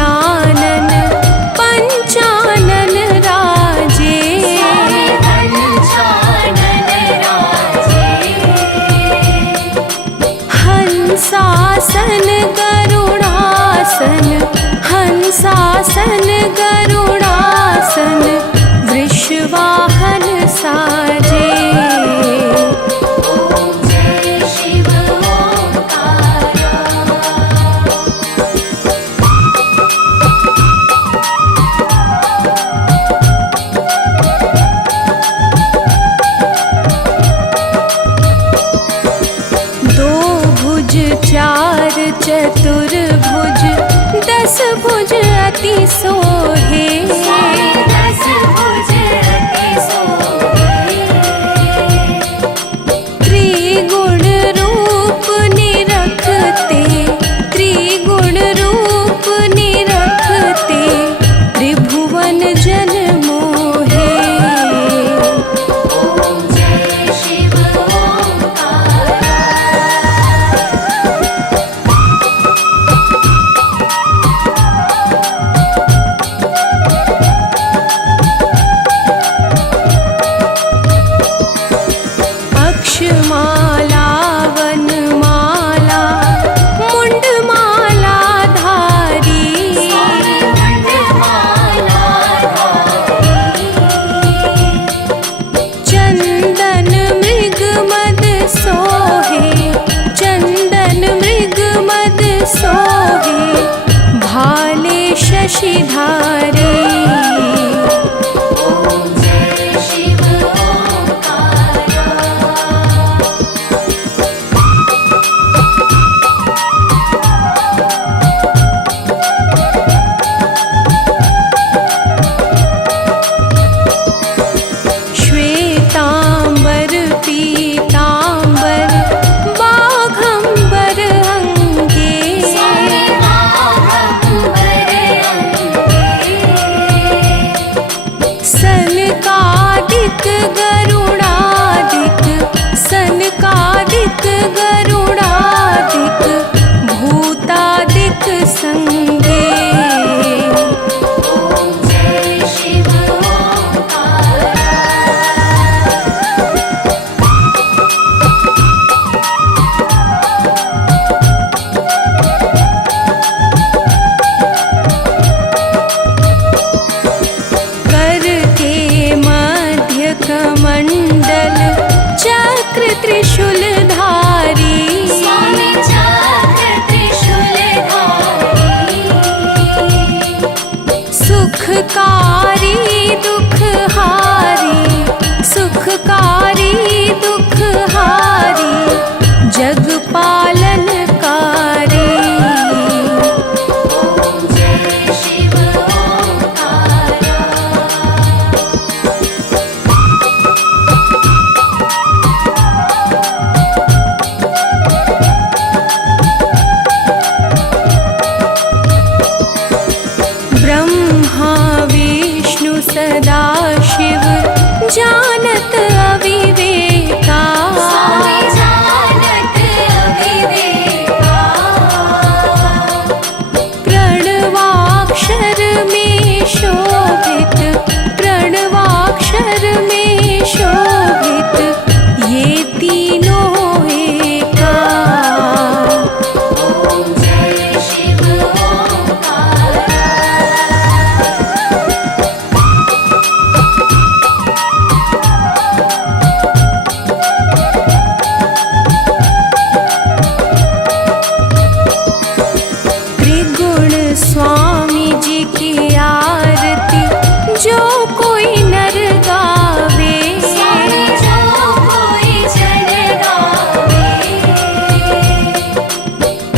गजानन पंचानन राजे, हंसासन गरुड़ासन, हंसासन गरुड़ासन वृषवाहन साजे। चार चतुर्भुज दस भुज अति सोहे, दस भुज अति सोहे। त्रिगुण रूप निरखते, त्रिगुण रूप निरखते त्रिभुवन जन मोहे। सोहे भाले शशिधारे, श्वेतांबर पीतांबर बाघंबर अंगे, सनकादिक गरुड़ादिक, सनकादिक गरुड़ादिक भूतादिक संगे। कमंडल चक्र त्रिशूल धारी, चक्र त्रिशूल धारी। सुखकारी दुखहारी, सुखकारी दुखहारी जग पालनकारी। ब्रह्मा विष्णु सदा शिव जानत अविवेका, जानत अविवेका। प्रणवाक्षर में शोभित, प्रणवाक्षर में शोभित ये तीनों एका। स्वामी जी की आरती जो कोई नर गावे, जो कोई जन गावे।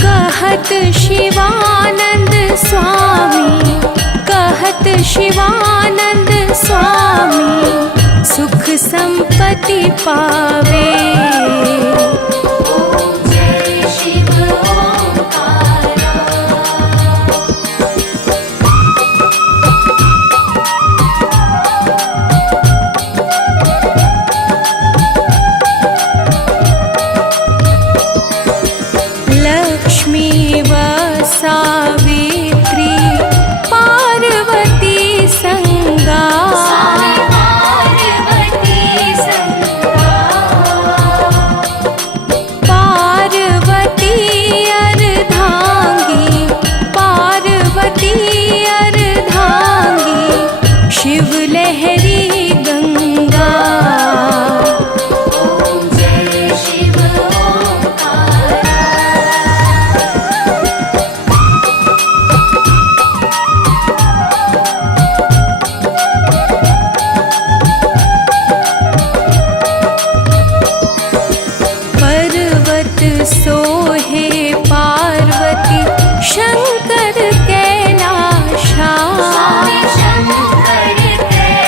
कहत शिवानंद स्वामी, कहत शिवानंद स्वामी सुख संपत्ति पावे। लक्ष्मी व सावित्री शिव लहरी गंगा। ओम जय शिव ओंकारा। पर्वत सोहे पार्वती शंकर कैलाशा। स्वामी शंकर कैलाशा।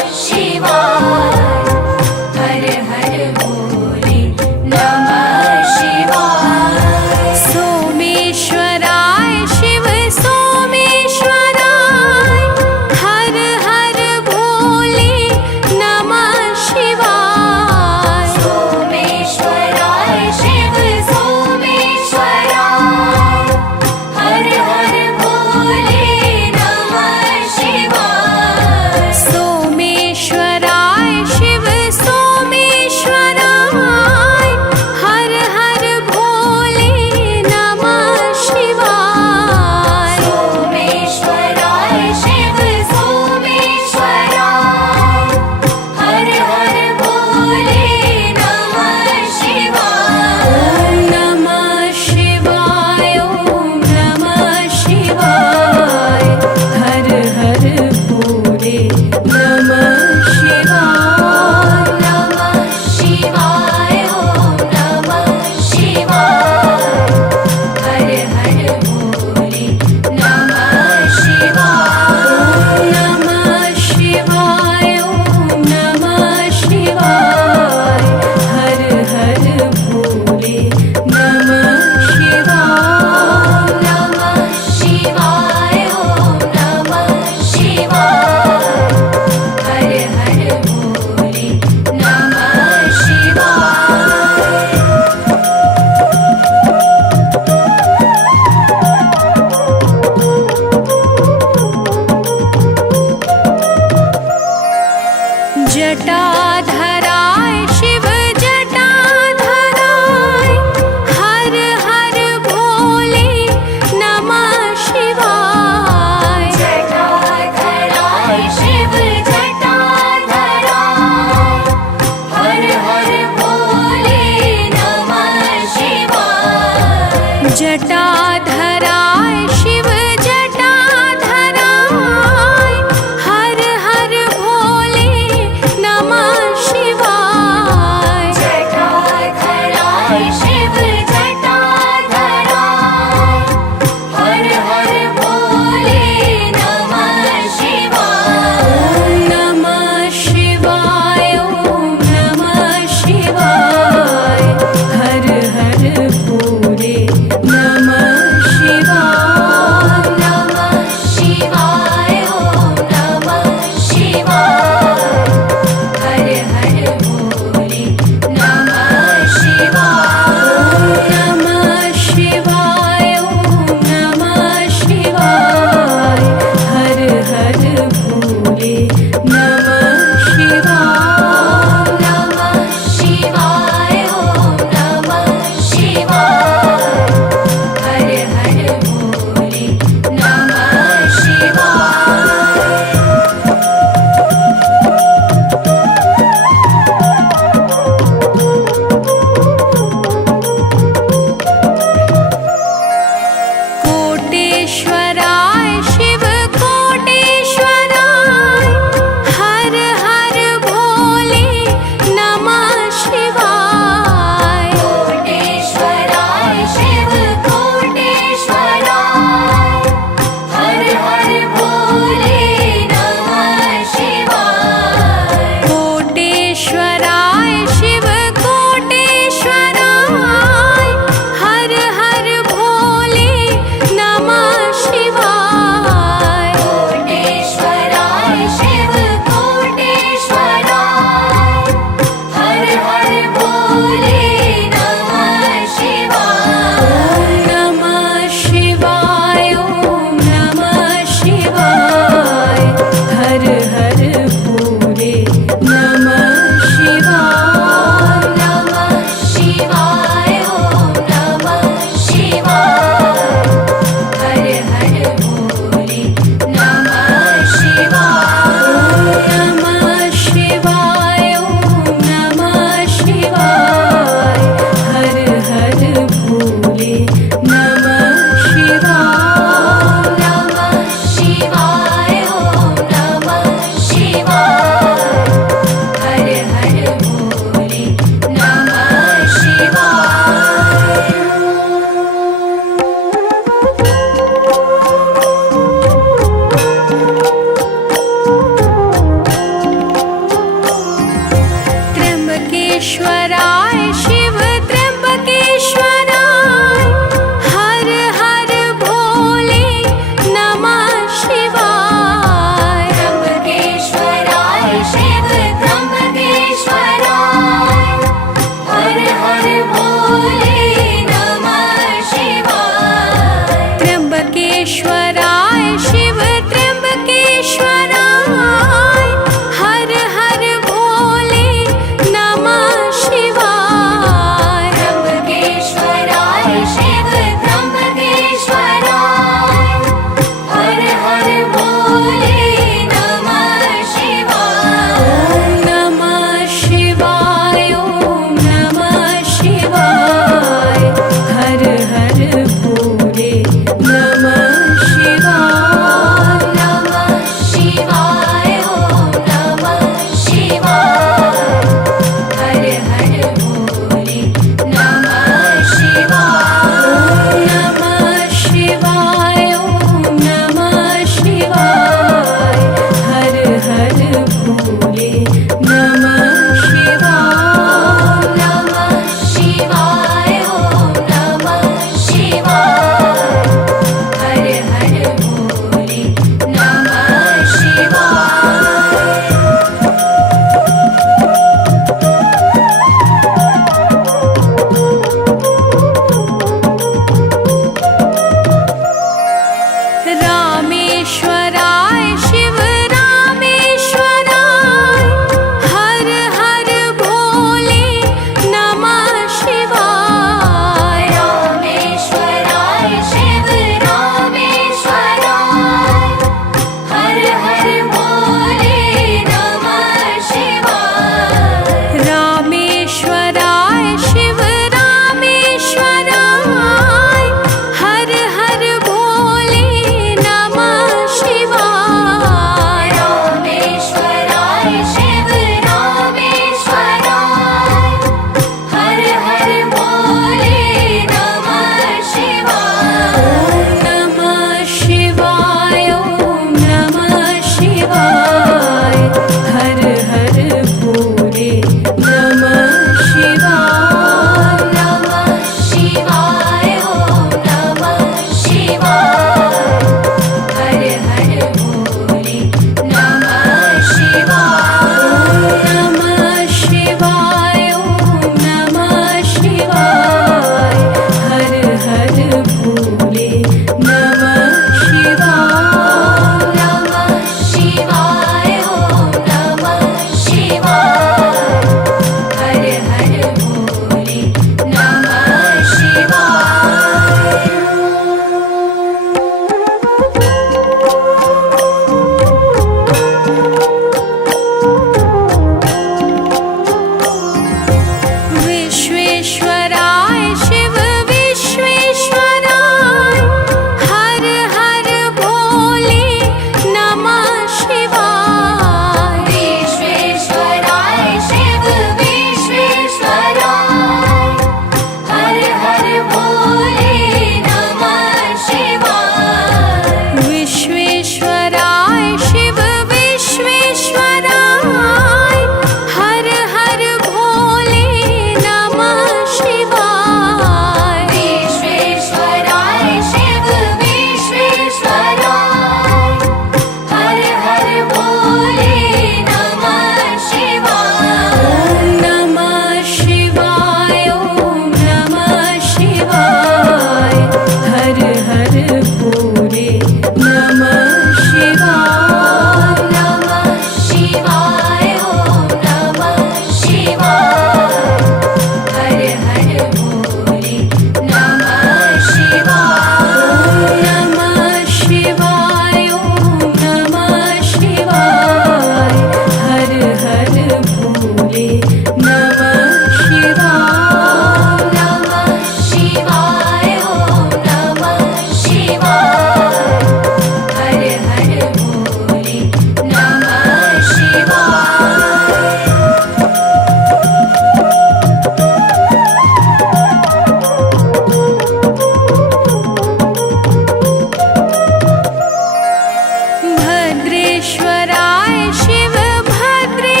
भद्रेश्वराय शिव भद्रेश्वराय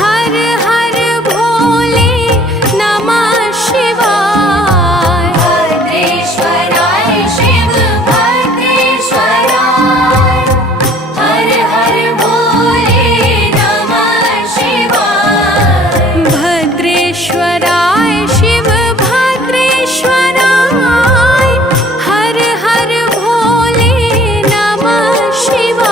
हर हर भोले नमः शिवाय। भद्रेश्वराय शिव भद्रेश्वराय हर हर भोले नमः शिवाय। भद्रेश्वराय शिव भद्रेश्वराय हर हर भोले नमः शिवाय।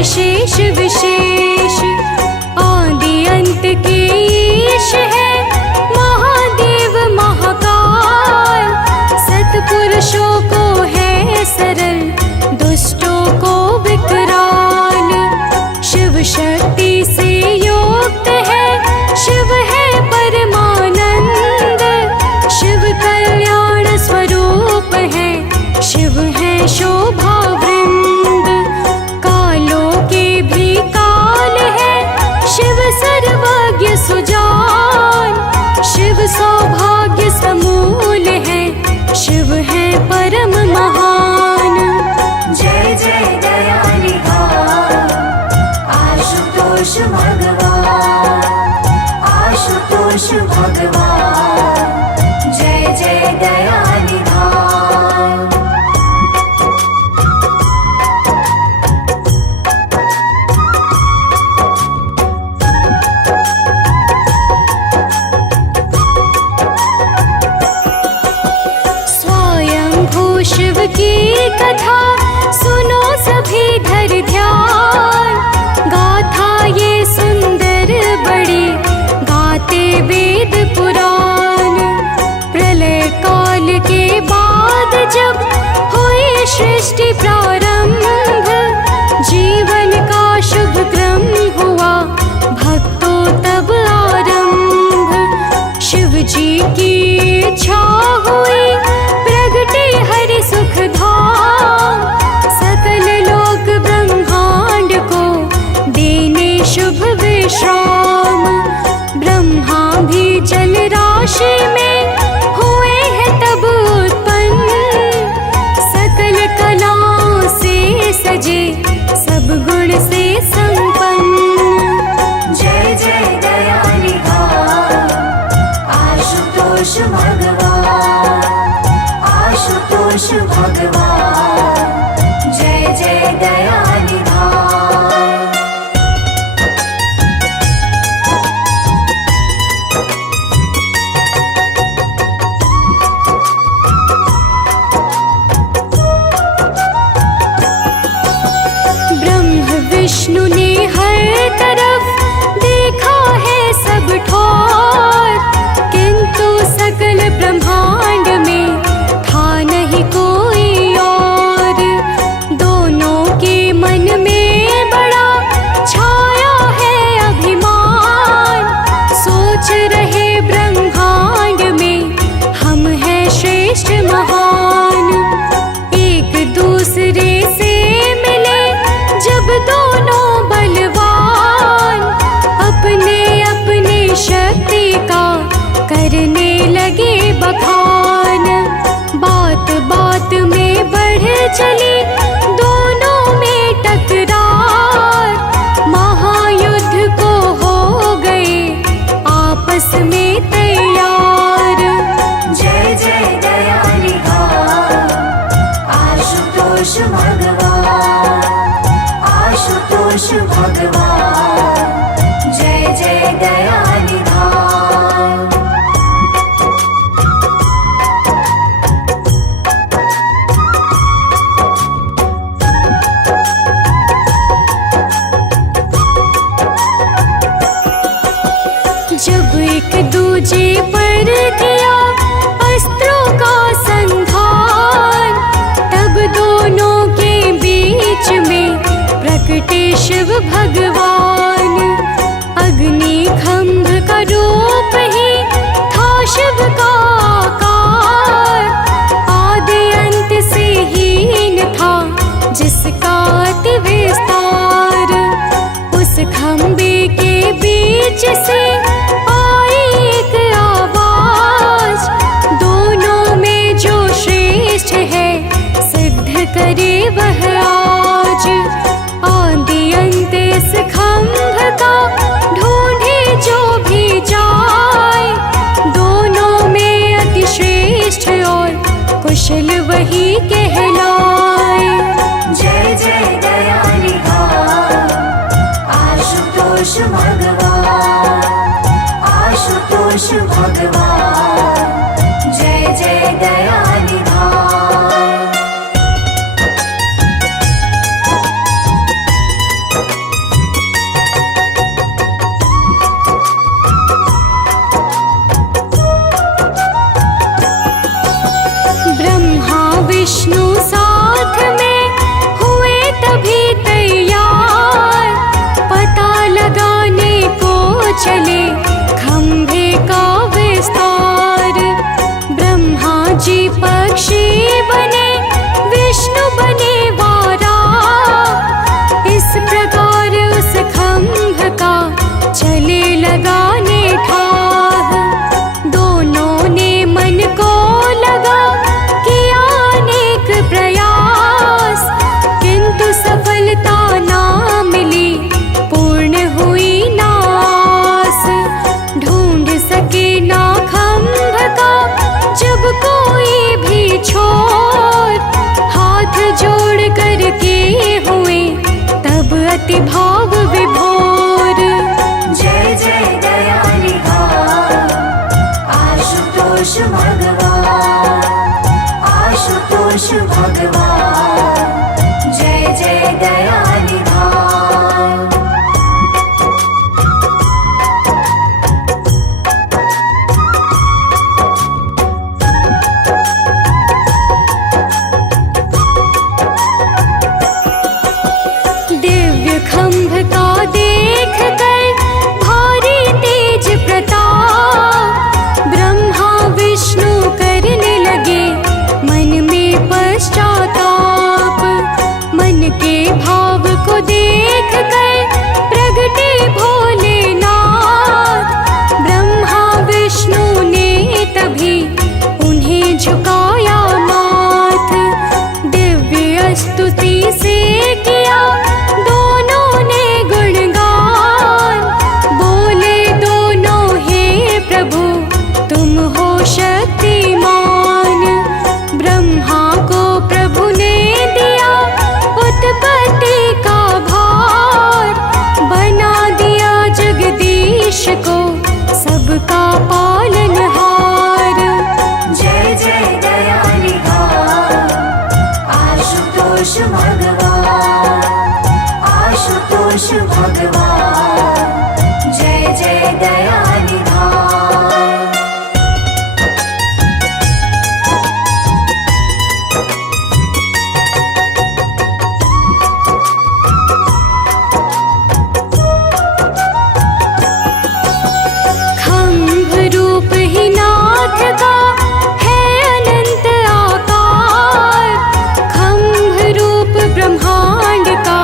विशेष विशेष आदि अंत के ईश है महादेव महाकाल। सत्पुरुषों को है सरल, दुष्टों को विकराल। शिव शक्ति से युक्त है, शिव है परमानंद। शिव कल्याण स्वरूप है, शिव है शोभा वृंद। कालों के भी काल है, शिव सर्वज्ञ सुजान। शिव सौभाग्य समूल है, शिव है परम महान। जय जय दयानिधान आशुतोष भगवान, आशुतोष भगवान। जय जय दयानिधान। स्वयंभू शिव की कथा सुनो सभी धर ध्यान। गाथा ये सुंदर बड़ी गाते वेद पुराण। प्रलय काल के बाद जब हुई सृष्टि प्रारंभ, जीवन का शुभ क्रम हुआ भक्तों तब आरंभ। शिव जी की इच्छा हुई प्रगटे हरि सुख धाम। सकल लोक ब्रह्मांड को देने शुभ विश्राम। ब्रह्मा भी जल राशि में हुए हैं तब उत्पन्न। सकल कलाओं से सजे, सब गुण से संपन्न। जय जय दयानिधान आशुतोष भगवान, आशुतोष भगवान। जय जय दयानिधान। ब्रह्म विष्णु ने हर तरफ देखा है सब ठोर, किंतु सकल ब्रह्मांड में था नहीं कोई और। दोनों के मन में बड़ा छाया है अभिमान। सोच रहे ब्रह्मांड में हम हैं श्रेष्ठ महान। एक दूसरे से मिले जब दोनों बलवान, अपने अपने शक्ति का करने लगे बखान। बात बात में बढ़ चली दोनों में टकरार। महायुद्ध को हो गए आपस में तैयार। जय जय दयानिधान आशुतोष भगवान, आशुतोष भगवान। जय जय दयानिधान। जब एक दूजे पर किया अस्त्रों का संधान, तब दोनों के बीच में प्रकटे शिव भगवान। अग्नि खंभ का रूप ही था शिव का आकार। आदि अंत से हीन था जिसका अति विस्तार। उस खंभे के बीच से आई एक आवाज, दोनों में जो श्रेष्ठ है सिद्ध करे वह आज। आदि अंत इस खंभ का ढूंढे जो भी जाए, दोनों में अति श्रेष्ठ और कुशल वही कहलाए। जय जय दयानिधान आशुतोष भगवान, आशुतोष भगवान। जय जय दयानिधान। भक्ति भाव विभोर। जय जय दया निधान आशुतोष भगवान, आशुतोष भगवान, जय जय दया निधान। दिव्य खंभ का देख कर भारी तेज प्रताप, ब्रह्मा विष्णु करने लगे मन में पश्चाताप। मन के भाव को देख कर प्रगटे भोलेनाथ, ब्रह्मा विष्णु ने तभी उन्हें झुकाया माथ। दिव्य स्तुति से किया दोनों ने गुणगान, बोले दोनों हे प्रभु तुम हो शक्तिमान। ब्रह्मा को प्रभु ने दिया उत्पत्ति का भार, बना दिया जगदीश को सबका पालनहार। जय जय दया निधान आशुतोष भगवान, आशुतोष भगवान, जय जय दया निधान। खंभ रूप ही नाथ का है अनंत आकार, खंभ रूप ब्रह्मांड का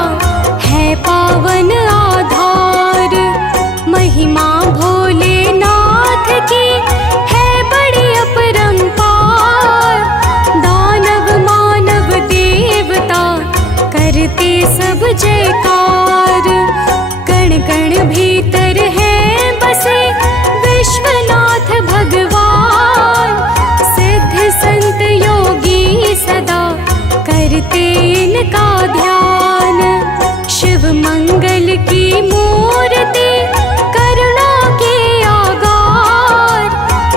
है पावन आधार। महिमा भोलेनाथ की है बड़ी अपरंपार, दानव मानव देवता करते सब जयकार। कण कण भीतर है बसे विश्वनाथ भगवान, सिद्ध संत योगी सदा करते इनका ध्यान। शिव मंगल की मूर्ति करुणा के आगार,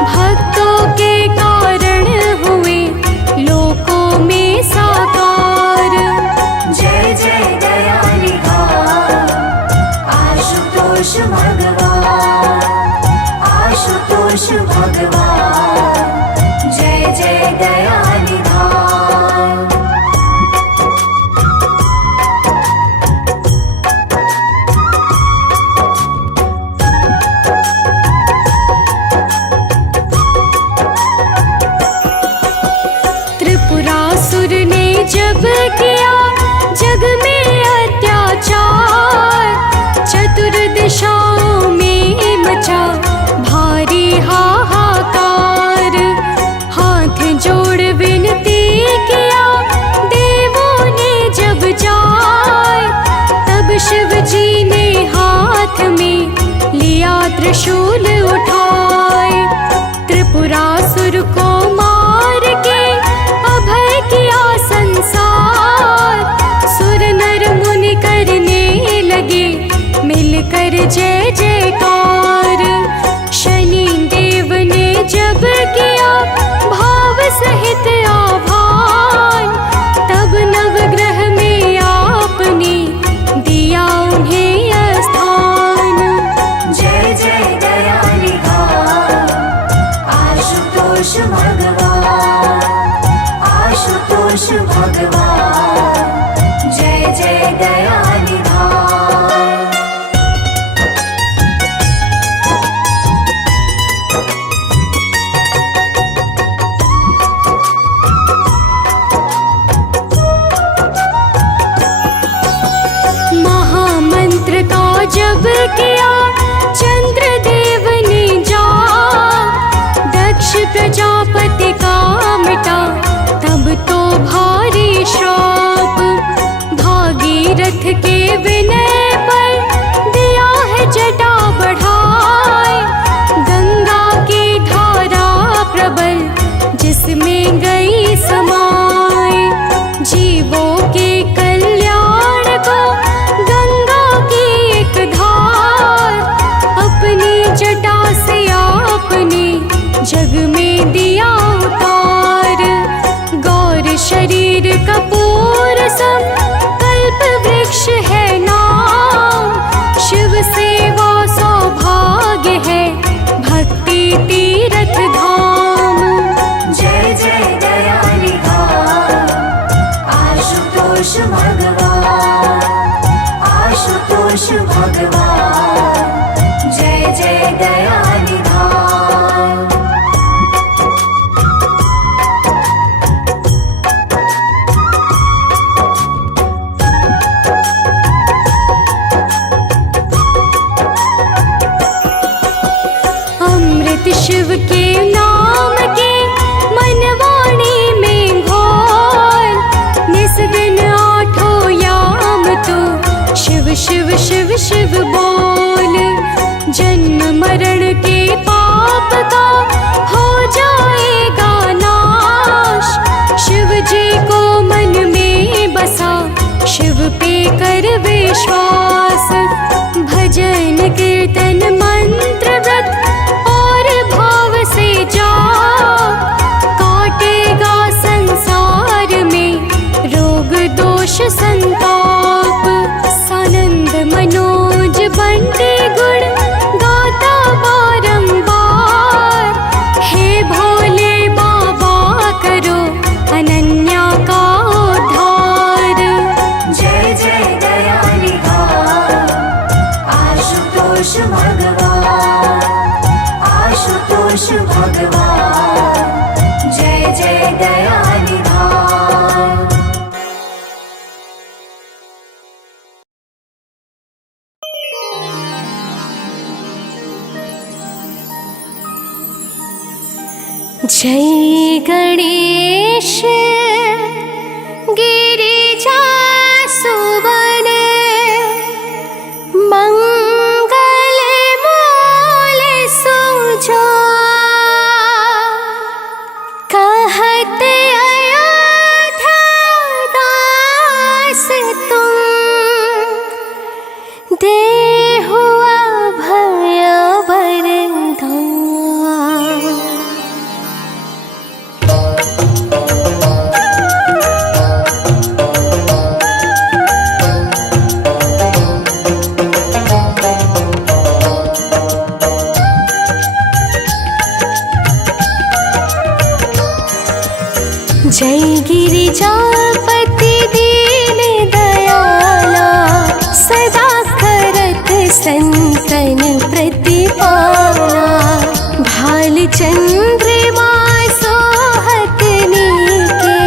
भक्तों के कारण हुए लोकों में साकार। जय जय दया निधान आशुतोष भगवान, आशुतोष भगवान, जय जय दया निधान। त्रिपुरासुर ने जब किया जग में अत्याचार, चतुर्दिशाओं में मचा भारी हाहाकार। हाथ जोड़ विनती किया देवों ने जब जाए, तब शिव जी ने हाथ में लिया त्रिशूल उठाए। त्रिपुरासुर को मार के अभय किया संसार, सुर नर मुनि करने लगे मिलकर जय जयकार। शनि देव ने जब किया भाव सहित आह्वान, तब नवग्रह में आपने दिया उन्हें स्थान। जय जय दया निधान आशुतोष भगवान, आशुतोष भगवान, जय जय दया निधान। भगवान जय जय दया निधान। अमृत शिव के नाम के मनवाणी में घोल, निस दिन आठों याम तो शिव शिव शिव शिव बोल। जन्म मरण के पाप का हो जाएगा नाश, शिव जी को मन में बसा शिव पे कर विश्वास। भजन कीर्तन मंत्र व्रत और भाव से जा, काटेगा संसार में रोग दोष संताप। सानंद मनोज बंटे गुण गाता बारंबार, हे भोले बाबा करो अनन्या का उद्धार। जय जय दया निधान आशुतोष भगवान, आशुतोष भगवान जय जय दया निधान। जय गणेश गिरिजा सुवन, मंगल मूल सुजा। कहत अयोध्या दास तुम, देहु अभय वरदान। जय गिरिजापति दीन दयाला, सदा करत संतन प्रतिपाला। भाल चंद्रमा सोहत नीके,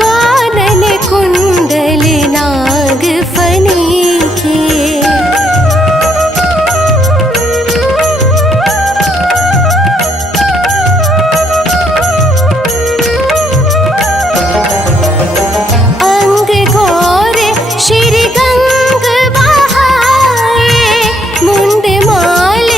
कानन कुंडल नाग फनी के। श्री गंग बहाए, मुंड माल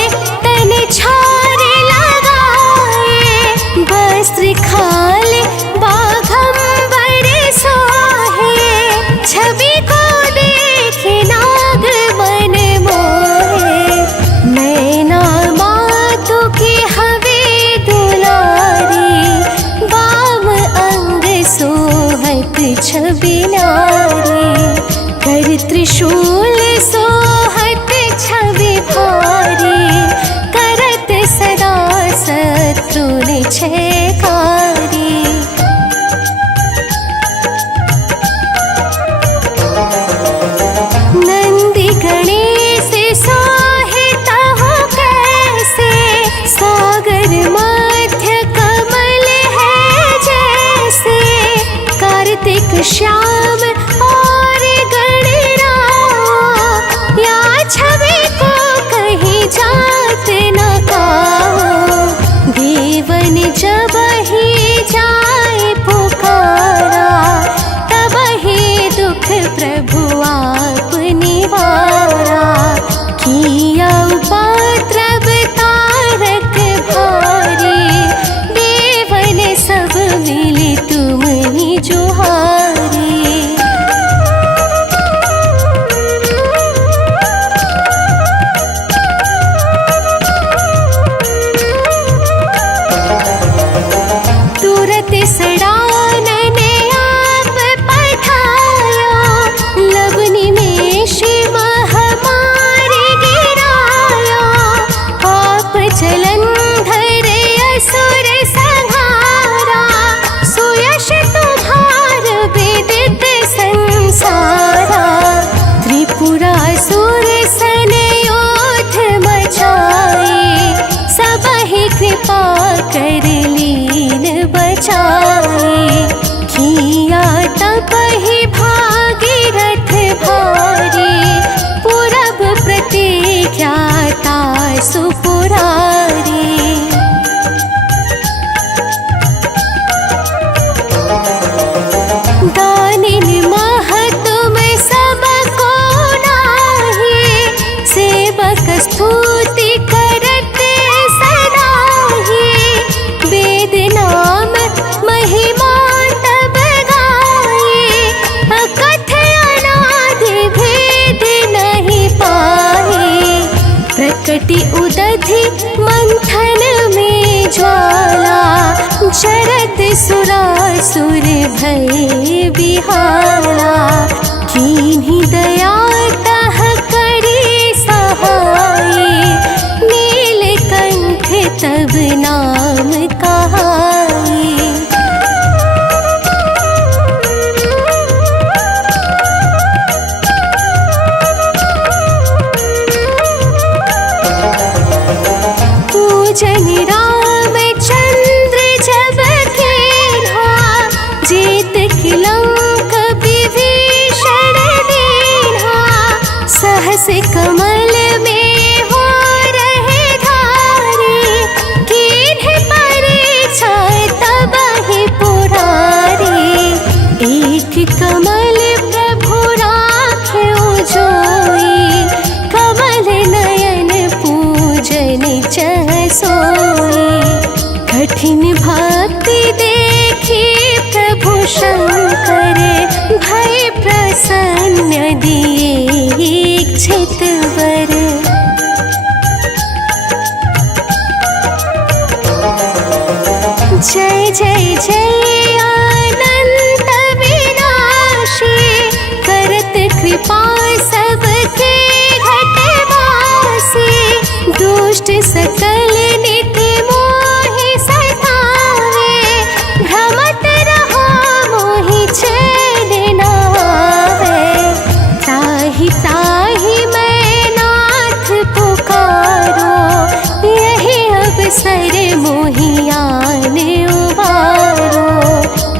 सेवक स्तुति करत सदा ही, वेद नाम महिमा तब गाए, कथ अनादि भेद नहीं पाए। प्रकटि उदधि मंथन में ज्वाला, जरत सुरासुर भय बिहाला। कीन्ही दया तह करी सहाय, नीलकंठ तब नाम कहाए। पूजन रामचंद्र जब कीन्हा, जेत किलंक विभीषण दीन्हा। सहस कमल में हो रहे धारे, कीन्ह परिछाय तबहि पुरारे। एक कमल प्रभु राख्यो जोई, कमल नयन पूजन चह सोई। कठिन भक्ति देखी प्रभु शंकर, भय प्रसन्न दिए इच्छित वर। जय जय जय अनंत विनाशी, करत कृपा सबके घटवासी। दुष्ट सकल नित्य मोहि सतावे, भ्रमत रहो मोहि चैन न आवे। ताहि ताहि मैं नाथ पुकारो, यही अवसर मोहि आन उबारो।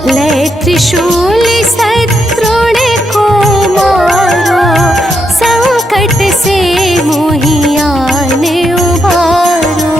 लै त्रिशूल शत्रुण को मारो, संकट से मोहि आन उबारो।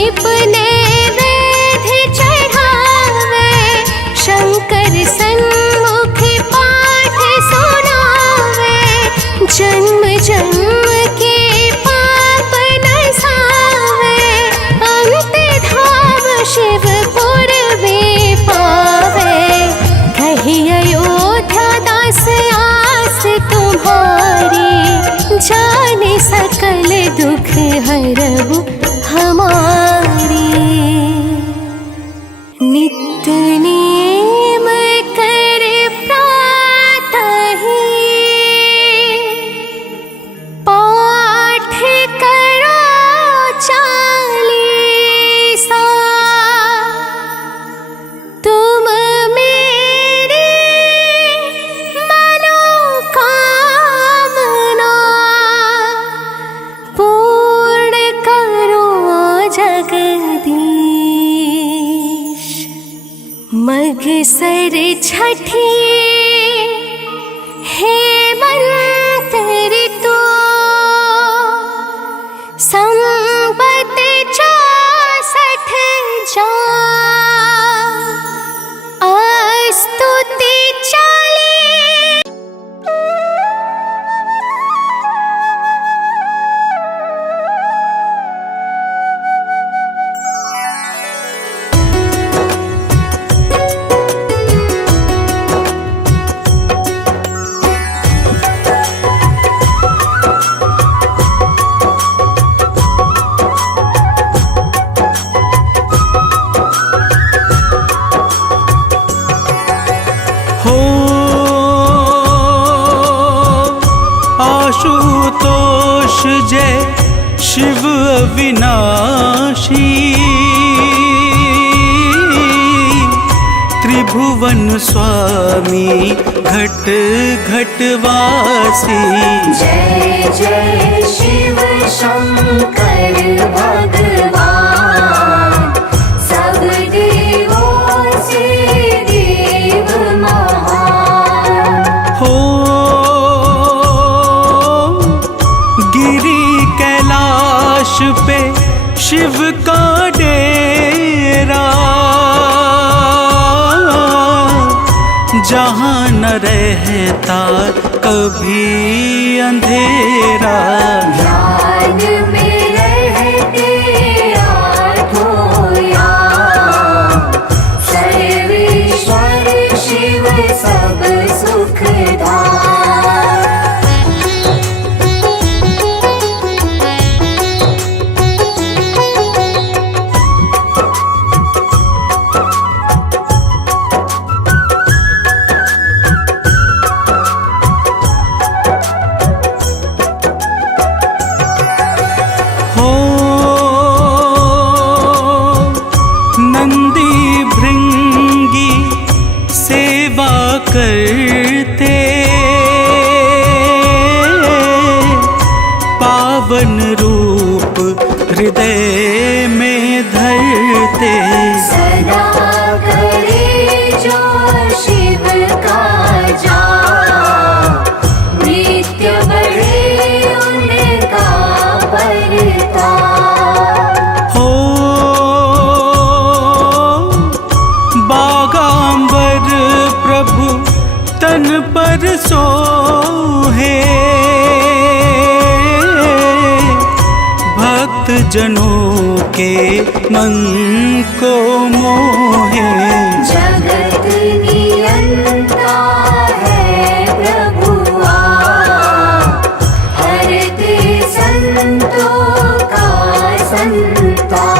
दीप नैवेद्य चढ़ावे, शंकर सन्मुख पाठ सुनावे, जन्म जन्म के पाप नसावे, अंत धाम शिवपुर में पावे। कही अयोध्या दास आस तुम्हारी, जाने सकल दुख हरहु हमारी। नित्य नेम कर प्रातः पाठ करो 40, तुम मेरी मनोकामना पूर्ण करो जगदीश। मगसर छठी हेमंत ऋतु, संबत 64 जा, स्तुति 40। हो आशुतोष जय शिव अविनाशी, त्रिभुवन स्वामी घट घटवासी। जय जय शिव शंकर भगवान, सब देवों से देव महान। हो गिरी कैलाश पे शिव का डेरा, जहाँ न रहता कभी अंधेरा। ध्यान में रहते आठों याम, सर्वेश्वर शिव सब सुखदाता। हो नंदी भृंगी सेवा करते, पावन रूप हृदय में धरते। सदा करे जो शिव का जाप, नित्य बढ़े उनका परताप। हो बागांबर प्रभु तन पर सोहे, भक्त जनों के मन को मोहे। जगत नियंता है प्रभुआ, हरते संतों का संताप।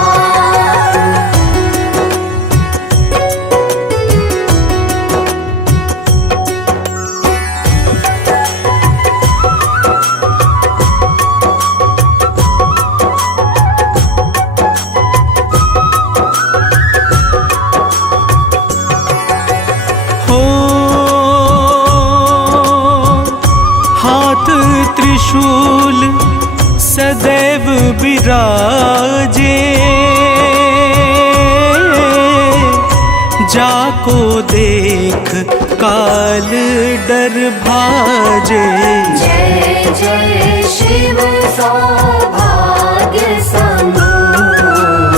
हो हाथ त्रिशूल सदैव विराजे, जाको देख काल डर भाजे। जय जय शिव सौभाग्य समूह,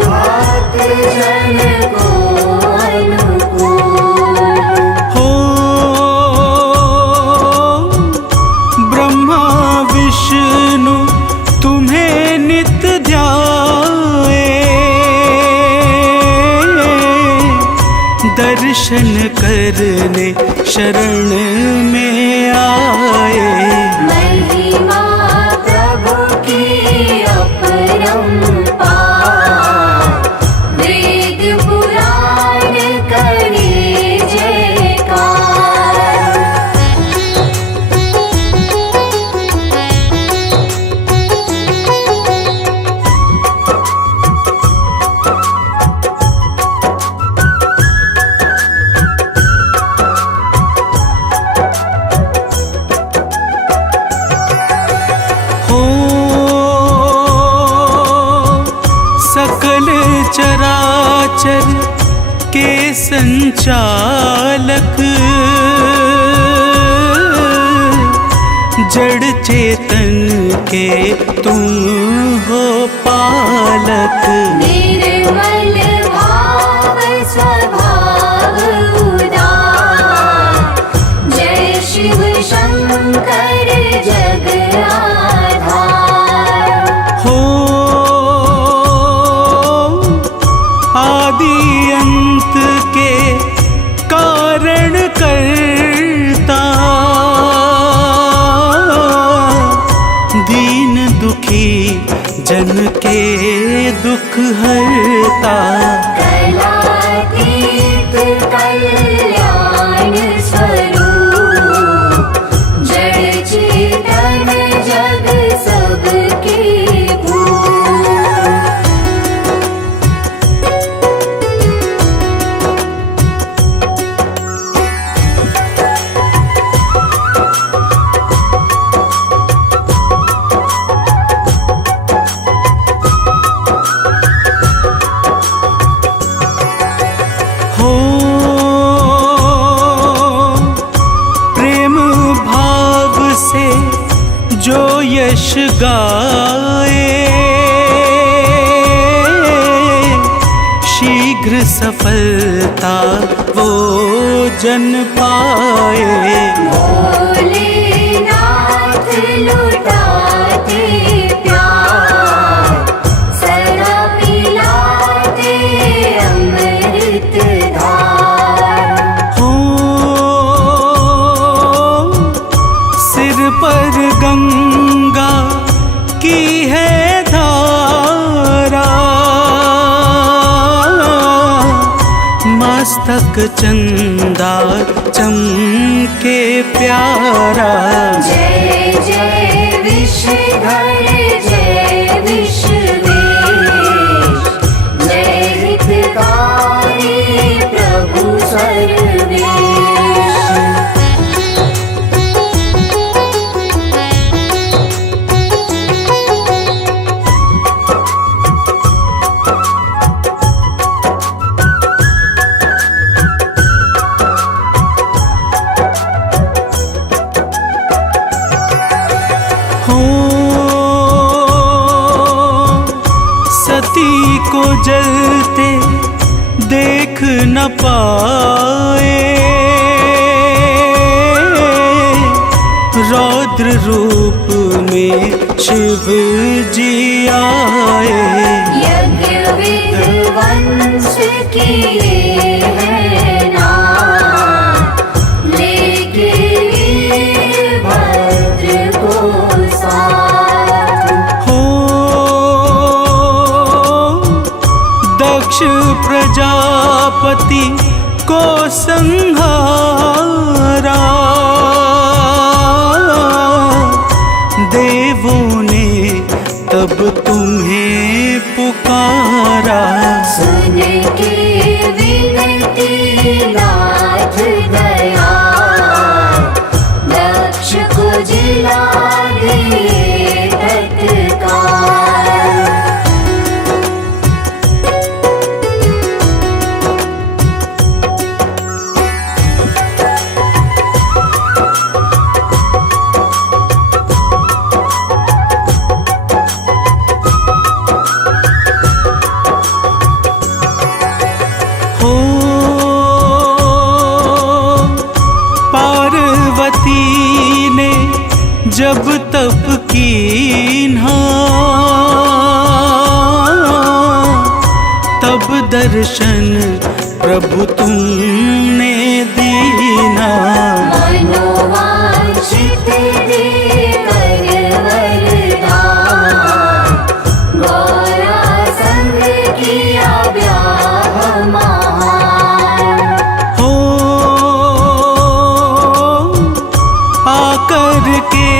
भात जन को अनुकूल। हो ब्रह्मा विष्णु तुम्हें नित ध्याए, दर्शन करने शरण में आए। महिमा प्रभु की अपरंपार, वेद पुराण करे जयकार। हो सकल चराचर के संचालक, जड़ चेतन के तुम हो पालक। निर्मल भाव स्वभाव उदार, जय शिव शंकर जग आधार। हो आदि अंत के कारण करता, दीन दुखी जन के दुख हरता। कलातीत कल्याण स्वरूप, जड़ चेतन जग सबके भूप। हो प्रेम भाव से जो यश गाए, शीघ्र सफलता वो जन पाए। भोलेनाथ लुटाते प्यार, सदा पिलाते अमृत धार। हो सिर पर गंगा की है धारा, मस्तक चंदा चमके प्यारा। जय जय विषधर जय विश्वेश, जय हितकारी प्रभु सर्वेश। हो सती को जलते देख न पाए, रौद्र रूप में शिव जी आए। यज्ञ विध्वंस किए हैं नाम, लेके वीरभद्र को साथ। हो दक्ष प्रजापति को संहारा, देवों ने तब तुम्हें पुकारा। सुन के विनती नाथ गया, दक्ष को जिला दिए तत्काल। जब तप कीन्हा तब दर्शन प्रभु तुमने दीना। मनोवांछित देकर वरदान, गौरा संग किया ब्याह महान। हो आकर के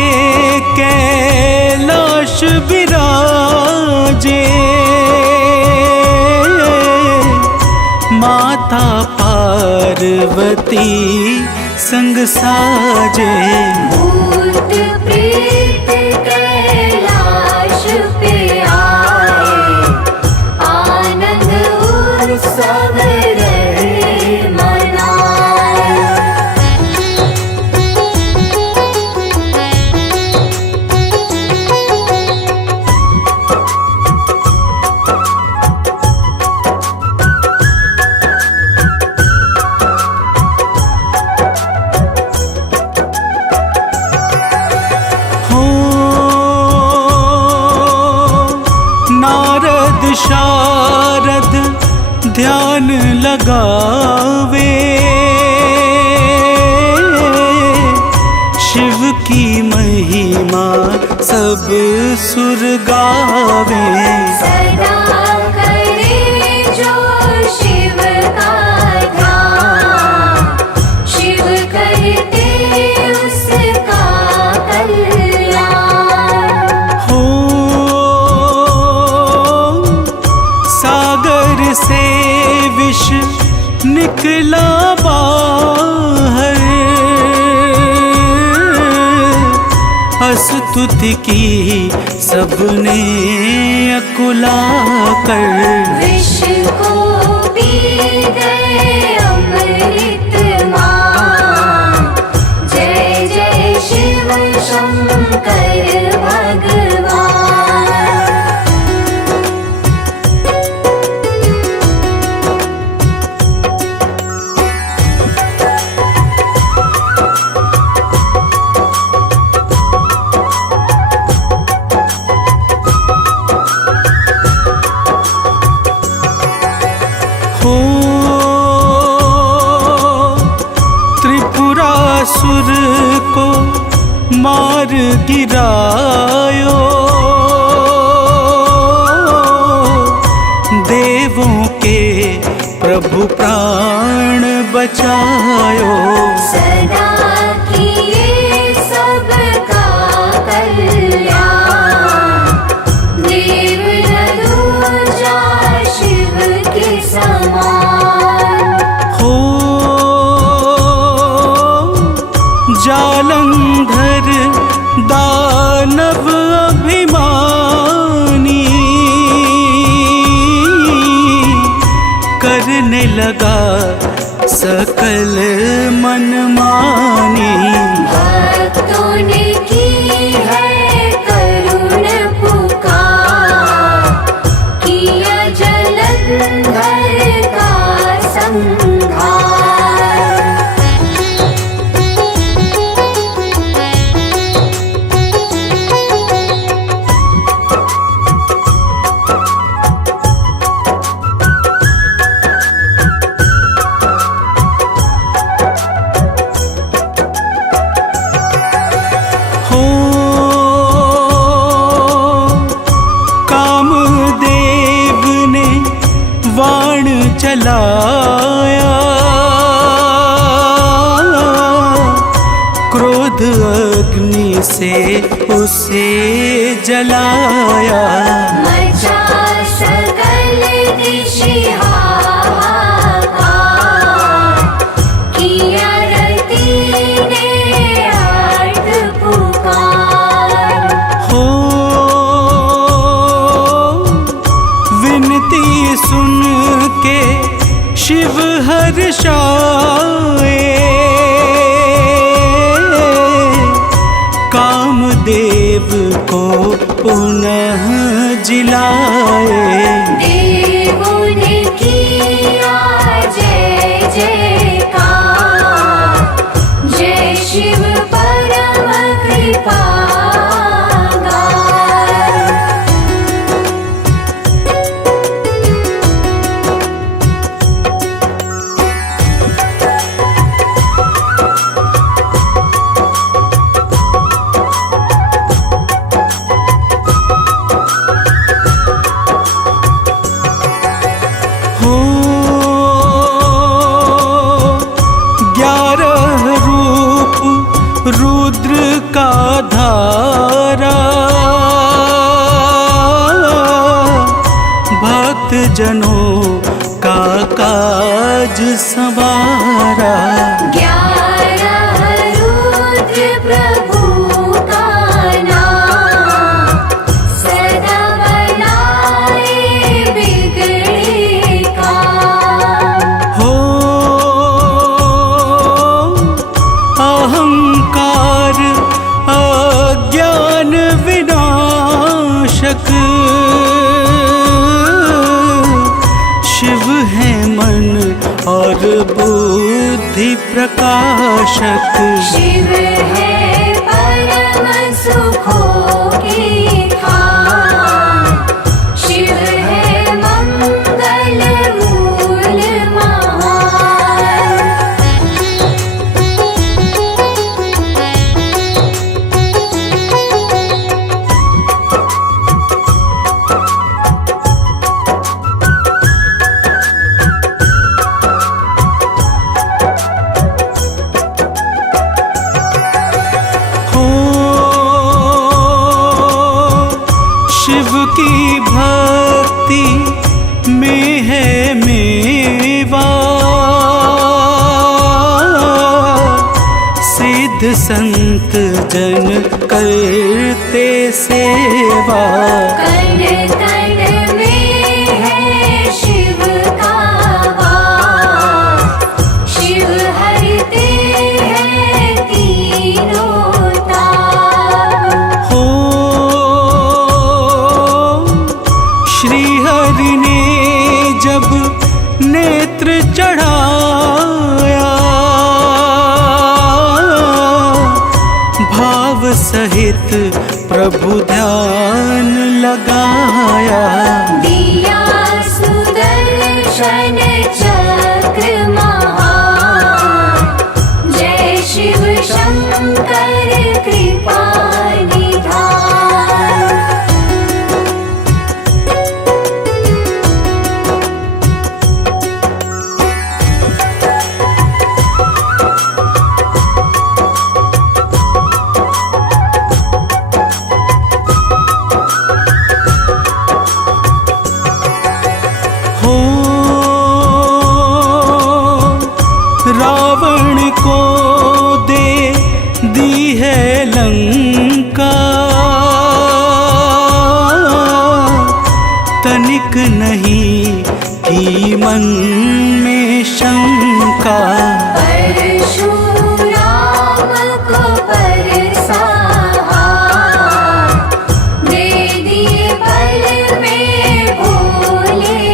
कैलाश विराजे, माता पार्वती संग साजे। भूत प्रेत कैलाश पे आए, आनंद उत्सव रहे मनाए। हो नारद शारद ध्यान लगावे, शिव की महिमा सब सुर गावे। सदा करे जो शिव का ध्यान, शिव करते उसका कल्याण। हो सागर से विष निकला बाहर, स्तुति की सबने अकुला कर। विष को पी गए अमृत मान, जय जय शिव शंकर भगवान। हो त्रिपुरासुर को मार गिरायो, देवों के प्रभु प्राण बचायो। सदा किए सबका कल्याण, देव न दूजा शिव के समान। हो जालंधर दानव अभिमानी, करने लगा सकल मनमानी। भक्तों ने की है करुण पुकार, किया जलंधर का संहार। हो कामदेव ने वाण चलाया, क्रोध अग्नि से उसे जलाया। मचा सकल दिशि हाहाकार, किया रति ने आर्त पुकार। हो विनती सुन के शिव हर्षाए, कामदेव को पुनः जिलाए। देवों ने किया जय जयकार, जय शिव परम कृपा धारा, भक्त जनों का काज संवारा। 11 रुद्र प्रभु का नाम, सदा बनाए बिगड़े काम। हो अहंकार अज्ञान विनाशक, शिव है मन और बुद्धि प्रकाशक। शिव है परम सुखों की खान, शिव है मंगल मूल महान। हो शिव की भक्ति में है मेवा, सिद्ध संत जन करते सेवा। कण कण में है शिव का वास, शिव हरते हैं तीनों ताप। हो श्री हरि ने जब नेत्र चढ़ाया, भाव सहित प्रभु ध्यान लगाया। दिया सुदर्शन चक्र महान, जय शिव शंकर कृपा निधान। हो रावण को दे दी है लंका, तनिक नहीं की मन में शंका। परशुराम को परसाहार, दे दिए पल में भोलेनाथ।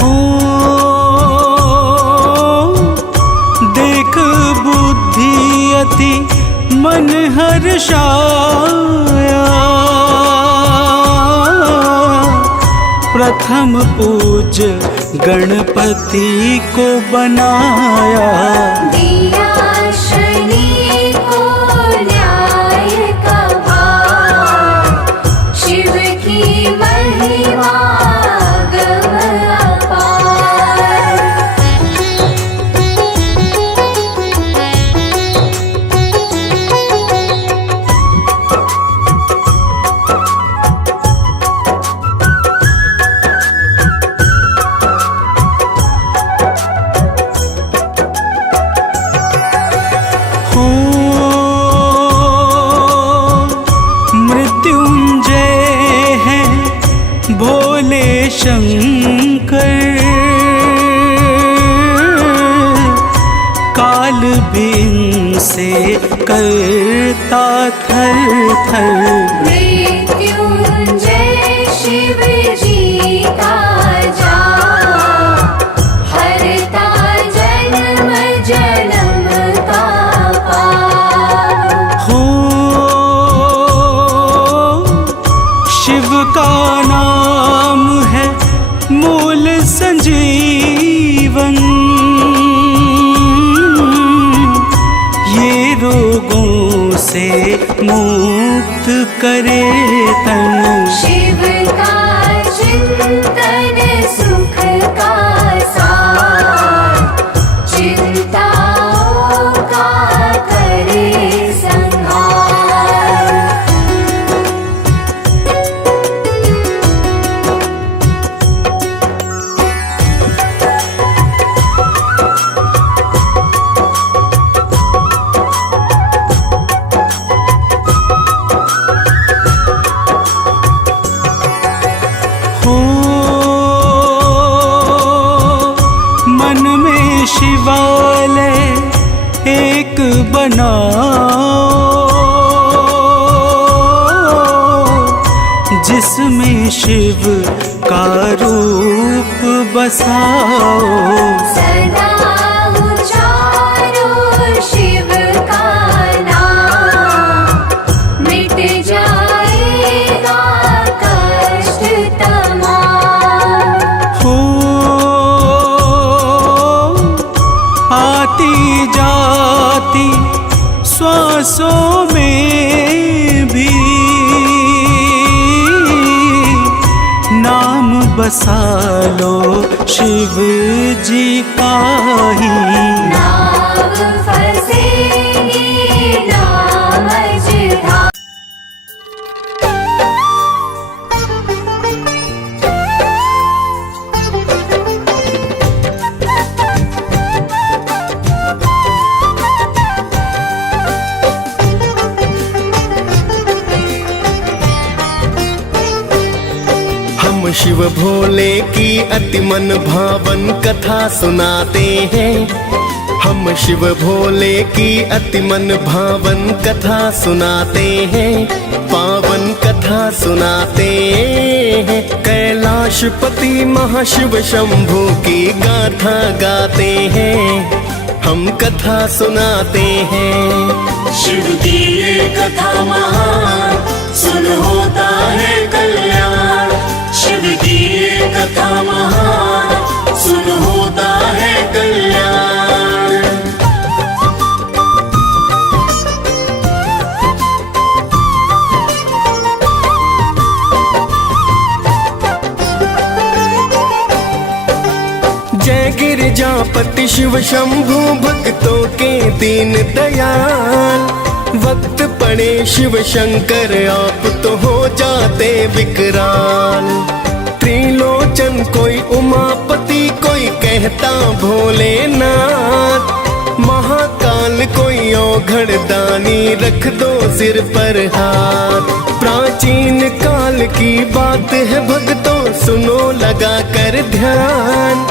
हो देख बुद्धि अति मन हर्षाया, प्रथम पूज गणपति को बनाया। दिया शनि को न्याय का भार, शिव की महिमा गम अपार। हो मृत्युंजय है भोले शंकर, काल भी इनसे करता थर थर। मृत्युंजय शिव जी का जाप, हरता जन्म जन्म का पाप। हो शिव का नाम है मूल संजीवन, ये रोगों से मुक्त करे तन। शिव का चिंतन सुख का सार, चिंताओं का करे संग। हो मन में शिवालय एक बनाओ, जिसमें शिव का रूप बसाओ। सदा उचारो शिव का नाम, मिट जाएगा कष्ट तमाम। हो आती जाती श्वासों में भी नाम बसा लो शिव जी का ही। नाव फंसेगी नाम जिधा। हम शिव भोले की अति मन भावन कथा सुनाते हैं। हम शिव भोले की अति मन भावन कथा सुनाते हैं, पावन कथा सुनाते हैं। कैलाशपति महाशिव शंभू की गाथा गाते हैं, हम कथा सुनाते हैं। शिव की ये कथा महान, सुन होता है कल्याण। शिव की ये कथा महान, सुन होता है कल्याण। जय गिरिजापति शिव शंभू भक्तों के दीन दयाल। वक्त पड़े शिव शंकर आप तो हो जाते विकराल। त्रिलोचन कोई उमापति, कोई कहता भोलेनाथ। महाकाल कोई औघड़ दानी, रख दो सिर पर हाथ। प्राचीन काल की बात है भक्तों, सुनो लगा कर ध्यान।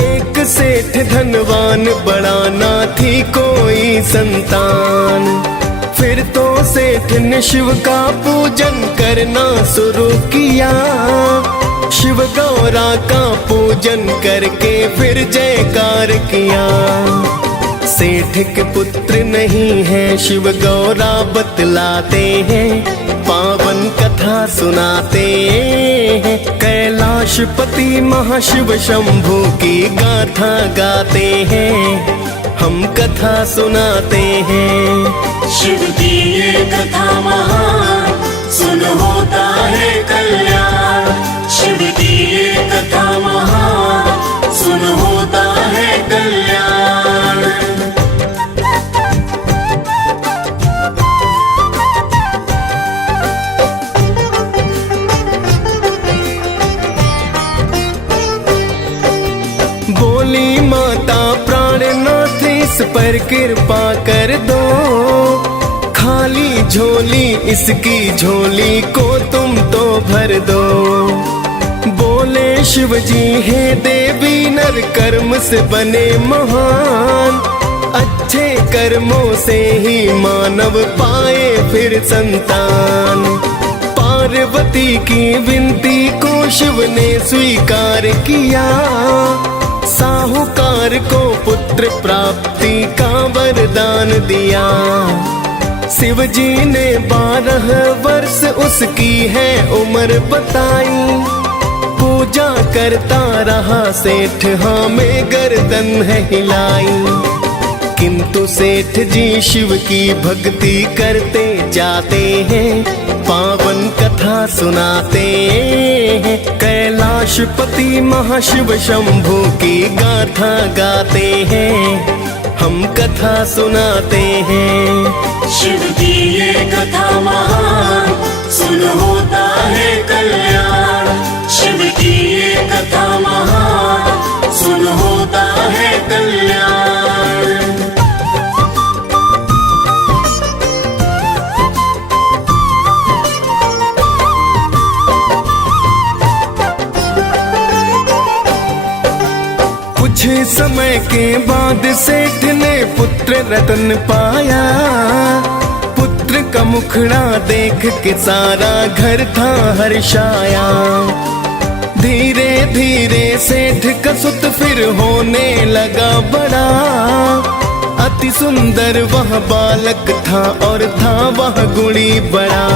एक सेठ धनवान, बड़ा ना थी कोई संतान। फिर तो सेठ ने शिव का पूजन करना शुरू किया। शिव गौरा का पूजन करके फिर जयकार किया। सेठ के पुत्र नहीं है शिव गौरा बतलाते हैं, पावन कथा सुनाते हैं। कैलाशपति महाशिव शंभू की गाथा गाते हैं, हम कथा सुनाते हैं। शिव की ये कथा महान, सुन होता है कल्याण। शिव की ये कथा महान, सुन होता है कल्याण। बोली माता प्राणनाथ, इस पर कृपा कर दो। खाली झोली इसकी झोली को तुम तो भर दो। बोले शिव जी हे देवी, नर कर्म से बने महान। अच्छे कर्मों से ही मानव पाए फिर संतान। पार्वती की विनती को शिव ने स्वीकार किया। साहूकार को पुत्र प्राप्ति का वरदान दिया। शिव जी ने 12 वर्ष उसकी है उम्र बताई। पूजा करता रहा सेठ, हाँ में गर्दन है हिलाई। किंतु सेठ जी शिव की भक्ति करते जाते हैं, पावन कथा सुनाते हैं। कैलाशपति महाशिव शंभू की गाथा गाते हैं, हम कथा सुनाते हैं। शिव की ये कथा महान, सुन होता है कल्याण। शिव की ये कथा महान, सुन होता है कल्याण। समय के बाद सेठ ने पुत्र रतन पाया। पुत्र का मुखड़ा देख के सारा घर था हर्षाया। धीरे धीरे सेठ का सुत फिर होने लगा बड़ा। अति सुंदर वह बालक था और था वह गुणी बड़ा।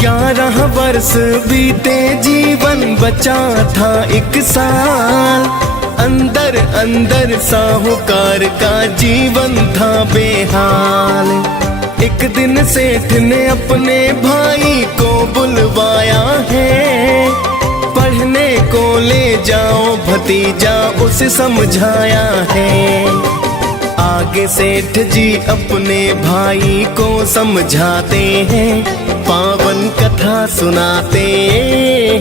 11 वर्ष बीते जीवन बचा था 1 साल। अंदर अंदर साहूकार का जीवन था बेहाल। एक दिन सेठ ने अपने भाई को बुलवाया है। पढ़ने को ले जाओ भतीजा उसे समझाया है। आगे सेठ जी अपने भाई को समझाते हैं। पावन कथा सुनाते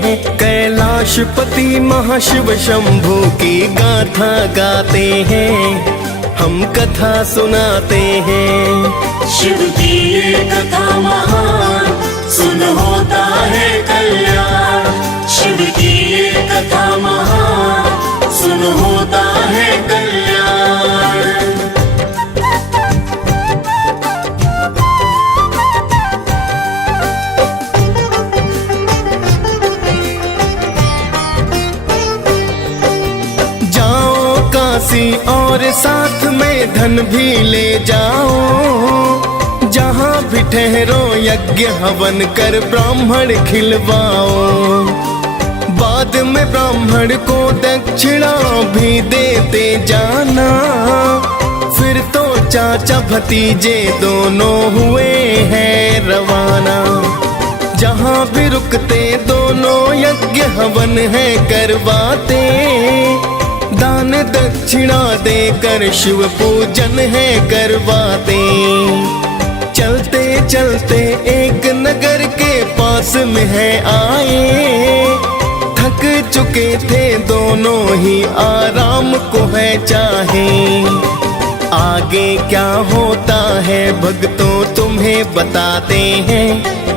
हैं। कैलाशपति महाशिव शंभू की गाथा गाते हैं। हम कथा सुनाते हैं। शिव की ये कथा महान, सुन होता है कल्याण। शिव की ये कथा महान, सुन होता है कल्याण। जाओ काशी और साथ में धन भी ले जाओ। जहाँ भी ठहरो यज्ञ हवन कर ब्राह्मण खिलवाओ। बाद में ब्राह्मण को दक्षिणा भी देते जाना। फिर तो चाचा भतीजे दोनों हुए हैं रवाना। जहाँ भी रुकते दोनों यज्ञ हवन है करवाते। दान दक्षिणा देकर शिव पूजन है करवाते। चलते चलते एक नगर के पास में है आए। थक चुके थे दोनों ही आराम को है चाहे। आगे क्या होता है भक्तों तुम्हें बताते हैं।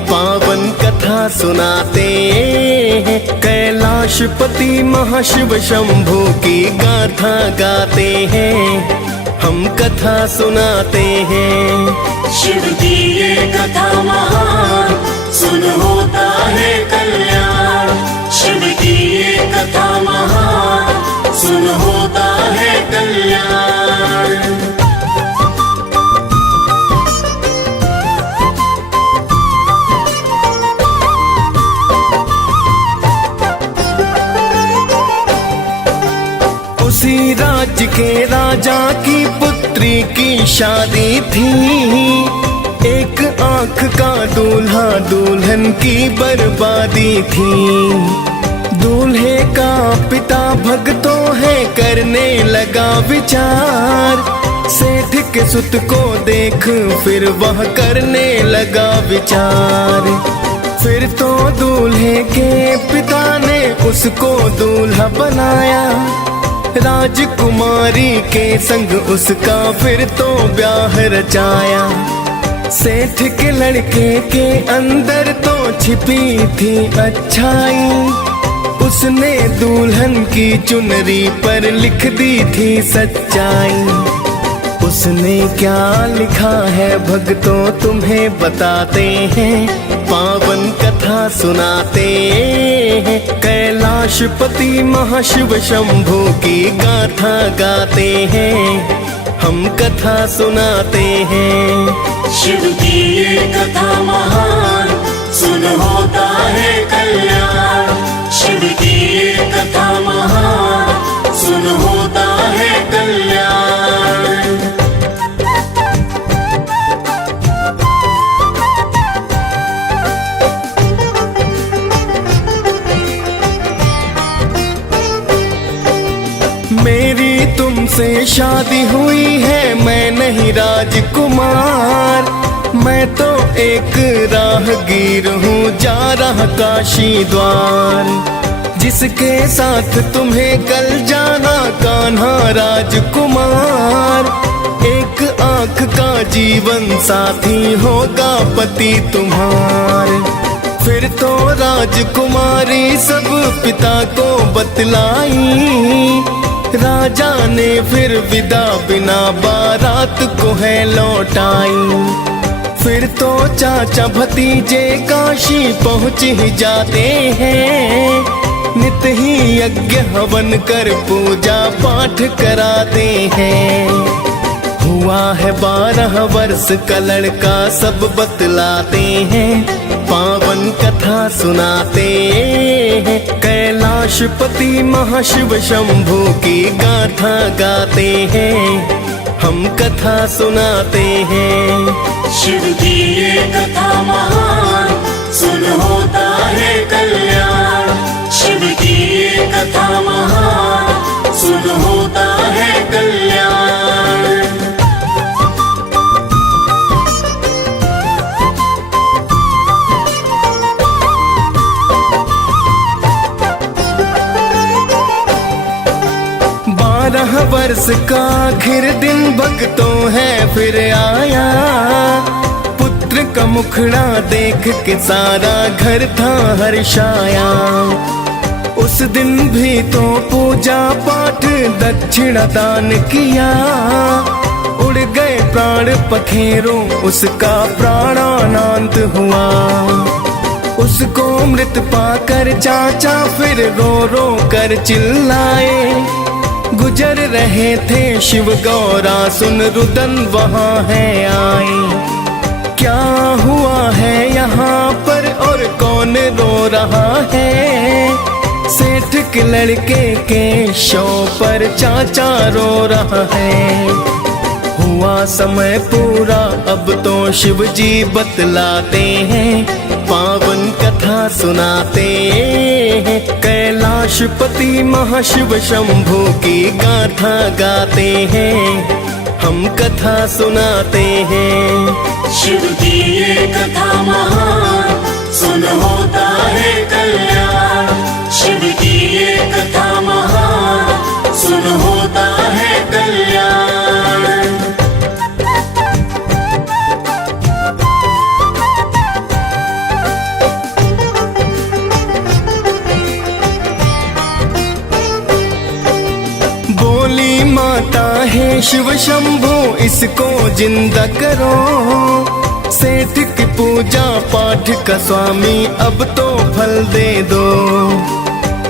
पावन कथा सुनाते हैं। कैलाशपति महाशिव शंभू की गाथा गाते हैं। हम कथा सुनाते हैं। शिव की ये कथा महान, सुन होता है कल्याण। शिव की ये कथा महान, सुन होता है कल्याण। उसी राज्य के राजा की पुत्री की शादी थी। एक आंख का दूल्हा दुल्हन की बर्बादी थी। दूल्हे का पिता भक्तों है करने लगा विचार। सेठ के सुत को देख फिर वह करने लगा विचार। फिर तो दूल्हे के पिता ने उसको दूल्हा बनाया। राजकुमारी के संग उसका फिर तो ब्याह रचाया। सेठ के लड़के के अंदर तो छिपी थी अच्छाई। उसने दुल्हन की चुनरी पर लिख दी थी सच्चाई। उसने क्या लिखा है भक्तों तुम्हें बताते हैं। पावन कथा सुनाते हैं। कैलाशपति महाशिव शंभू की गाथा गाते हैं। हम कथा सुनाते हैं। शिव की ये कथा महान, सुन होता है कल्याण। शिव की ये कथा महान, सुन होता है कल्याण। मेरी तुमसे शादी हुई है, मैं नहीं राजकुमार। मैं तो एक राहगीर हूँ जा रहा काशी द्वार। जिसके साथ तुम्हें कल जाना कान्हा राजकुमार। एक आंख का जीवन साथी होगा पति तुम्हार। फिर तो राजकुमारी सब पिता को बतलाई। राजा ने फिर विदा बिना बारात को है लौटाई। फिर तो चाचा भतीजे काशी पहुँच ही जाते हैं, नित ही यज्ञ हवन कर पूजा पाठ कराते हैं। हुआ है 12 वर्ष का लड़का सब बतलाते हैं, पावन कथा सुनाते हैं। कैलाशपति महाशिव शंभू की गाथा गाते हैं, हम कथा सुनाते हैं। शिव की ये कथा महान, सुन होता है कल्याण। शिव की ये कथा महान, सुन होता है कल्याण। 12 वर्ष का आखिर दिन भक्तों है फिर आया। पुत्र का मुखड़ा देख के सारा घर था हर्षाया। उस दिन भी तो पूजा पाठ दक्षिणा दान किया। उड़ गए प्राण पखेरों, उसका प्राणानंत हुआ। उसको मृत पाकर चाचा फिर रो रो कर चिल्लाए। गुजर रहे थे शिव गौरा, सुन रुदन वहाँ है आए। क्या हुआ है यहाँ पर और कौन रो रहा है? सेठ के लड़के के शव पर चाचा रो रहा है। हुआ समय पूरा अब तो शिव जी बतलाते हैं, पावन कथा सुनाते हैं। कैलाशपति महाशिव शंभू की गाथा गाते हैं, हम कथा सुनाते हैं। शिव की ये कथा महान, सुन होता है कल्याण। शिव की ये कथा महान, सुन होता है कल्याण। बोली माता है शिव शंभू, इसको जिंदा करो। सेठ की पूजा पाठ का स्वामी अब तो फल दे दो।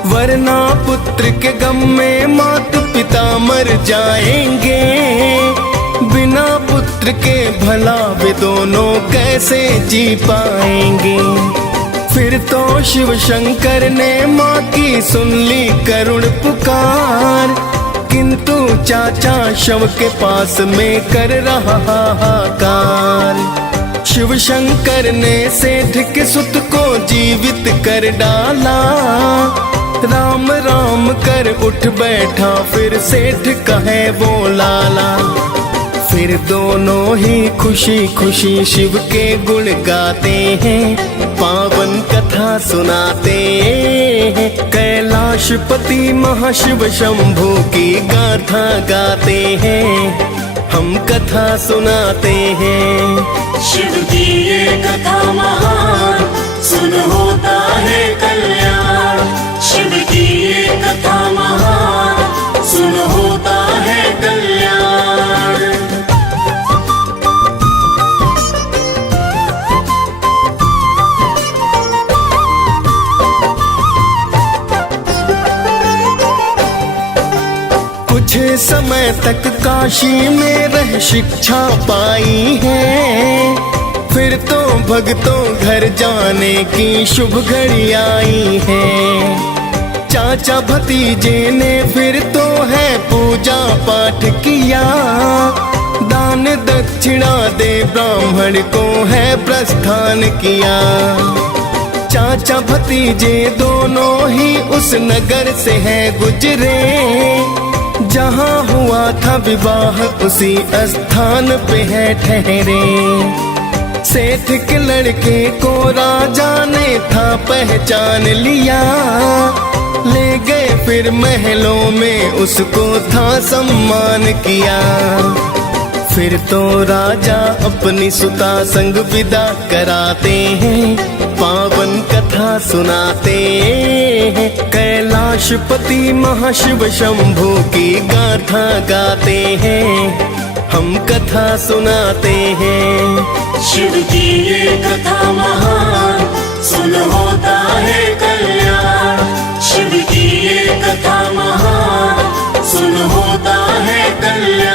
वरना पुत्र के गम में माता पिता मर जाएंगे। बिना पुत्र के भला वे दोनों कैसे जी पाएंगे। फिर तो शिव शंकर ने माँ की सुन ली करुण पुकार। किंतु चाचा शव के पास में कर रहा हाहाकार। शिव शंकर ने सेठ के सुत को जीवित कर डाला। राम राम कर उठ बैठा फिर सेठ कहे वो लाला। फिर दोनों ही खुशी खुशी शिव के गुण गाते हैं, पावन कथा सुनाते हैं। कैलाशपति महाशिव शंभू की गाथा गाते हैं, हम कथा सुनाते हैं। शिव की ये कथा महान, सुन होता है कल्याण। शिव की ये कथा महान, सुन होता है कल्याण। कुछ समय तक काशी में रह शिक्षा पाई है। फिर तो भक्तों घर जाने की शुभ घड़ी आई है। चाचा भतीजे ने फिर तो है पूजा पाठ किया। दान दक्षिणा दे ब्राह्मण को है प्रस्थान किया। चाचा भतीजे दोनों ही उस नगर से है गुजरे। जहाँ हुआ था विवाह उसी स्थान पे है ठहरे। सेठ के लड़के को राजा ने था पहचान लिया। ले गए फिर महलों में उसको था सम्मान किया। फिर तो राजा अपनी सुता संग विदा कराते हैं, पावन कथा सुनाते हैं। कैलाश कैलाशपति महाशिव शंभू की गाथा गाते हैं, हम कथा सुनाते हैं। शिव की ये कथा महान, सुन होता है कल्याण। शिव की ये कथा महान, सुन होता है कल्याण।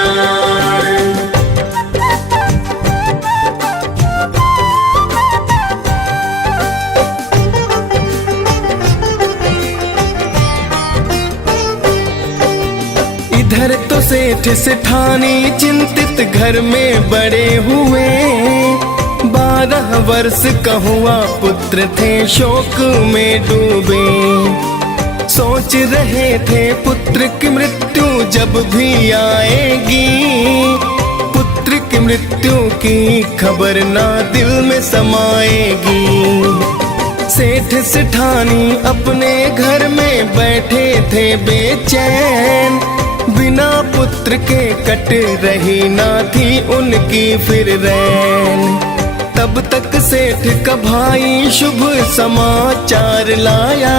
इधर तो सेठ सेठानी चिंतित घर में बड़े हुए, 12 वर्ष का हुआ पुत्र थे शोक में डूबे। सोच रहे थे पुत्र की मृत्यु जब भी आएगी, पुत्र की मृत्यु की खबर ना दिल में समाएगी। सेठ सेठानी अपने घर में बैठे थे बेचैन, बिना पुत्र के कट रही ना थी उनकी फिर रैन। तब तक सेठ का भाई शुभ समाचार लाया,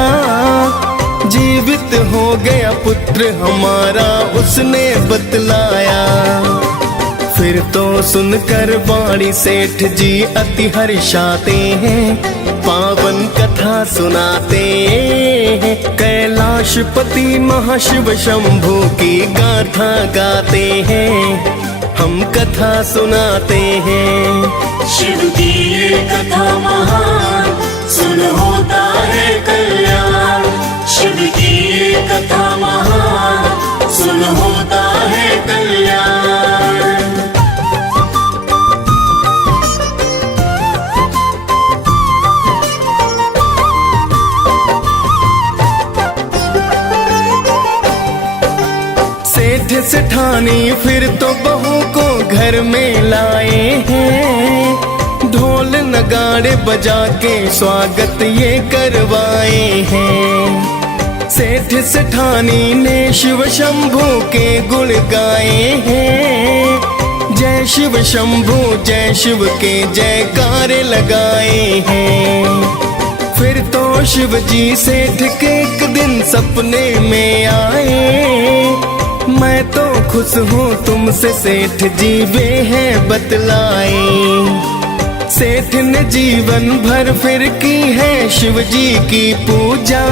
जीवित हो गया पुत्र हमारा उसने बतलाया। फिर तो सुनकर वाणी सेठ जी अति हर्षाते हैं, पावन कथा सुनाते हैं। कैलाशपति महाशिव शंभू की गाथा गाते हैं, हम कथा सुनाते हैं। शिव की ये कथा महान, सुन होता है कल्याण। शिव की ये कथा महान, सुन होता है कल्याण। सेठ सेठानी फिर तो बहू को घर में लाए हैं, ढोल नगाड़े बजा के स्वागत ये करवाए हैं। सेठ सेठानी ने शिव शंभू के गुण गाए हैं, जय शिव शंभू जय शिव के जयकारे लगाए हैं। फिर तो शिव जी सेठ के एक दिन सपने में आए, मैं तो खुश हूँ तुमसे सेठ जी वे हैं बतलाए। सेठ ने जीवन भर फिर की है शिव जी की पूजा,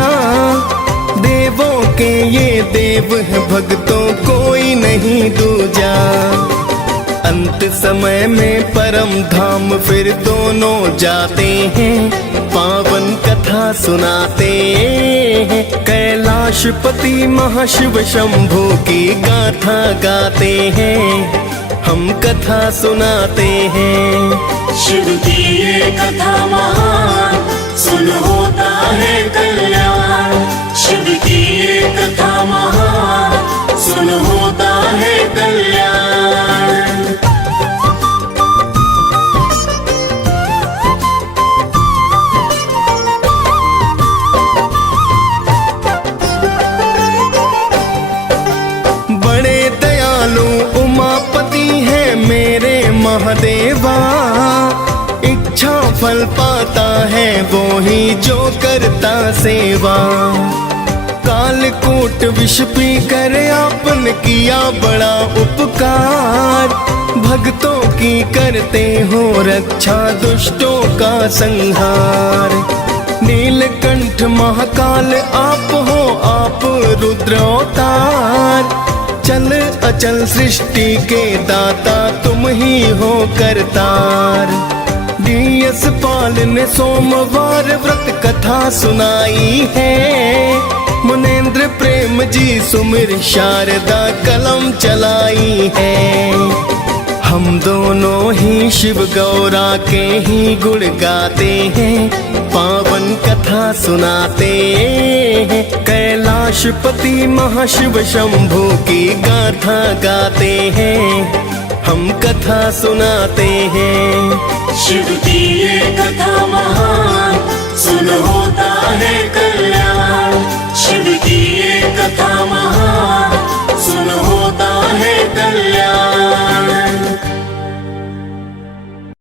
देवों के ये देव है भक्तों कोई नहीं दूजा। अंत समय में परम धाम फिर दोनों जाते हैं, पावन कथा सुनाते हैं। कैलाशपति महाशिव शंभू की गाथा गाते हैं, हम कथा सुनाते हैं। शिव की ये कथा महान, सुन होता है कल्याण। शिव की ये कथा महान, सुन होता है कल्याण। बड़े दयालु उमापति हैं मेरे महादेवा, इच्छा फल पाता है वो ही जो करता सेवा। कालकूट विष पी कर आपने किया बड़ा उपकार, भक्तों की करते हो रक्षा दुष्टों का संहार। नीलकंठ महाकाल आप हो आप रुद्र अवतार, चल अचल सृष्टि के दाता तुम ही हो करतार। डीएस पाल ने सोमवार व्रत कथा सुनाई है, मुनेन्द्र प्रेम जी सुमिर शारदा कलम चलाई है। हम दोनों ही शिव गौरा के ही गुण गाते हैं, पावन कथा सुनाते हैं। कैलाशपति महाशिव शंभू की गाथा गाते हैं, हम कथा सुनाते हैं। शिव की ये कथा महान, सुन होता है कल्याण। शिव की ये कथा महान, सुन होता है कल्याण।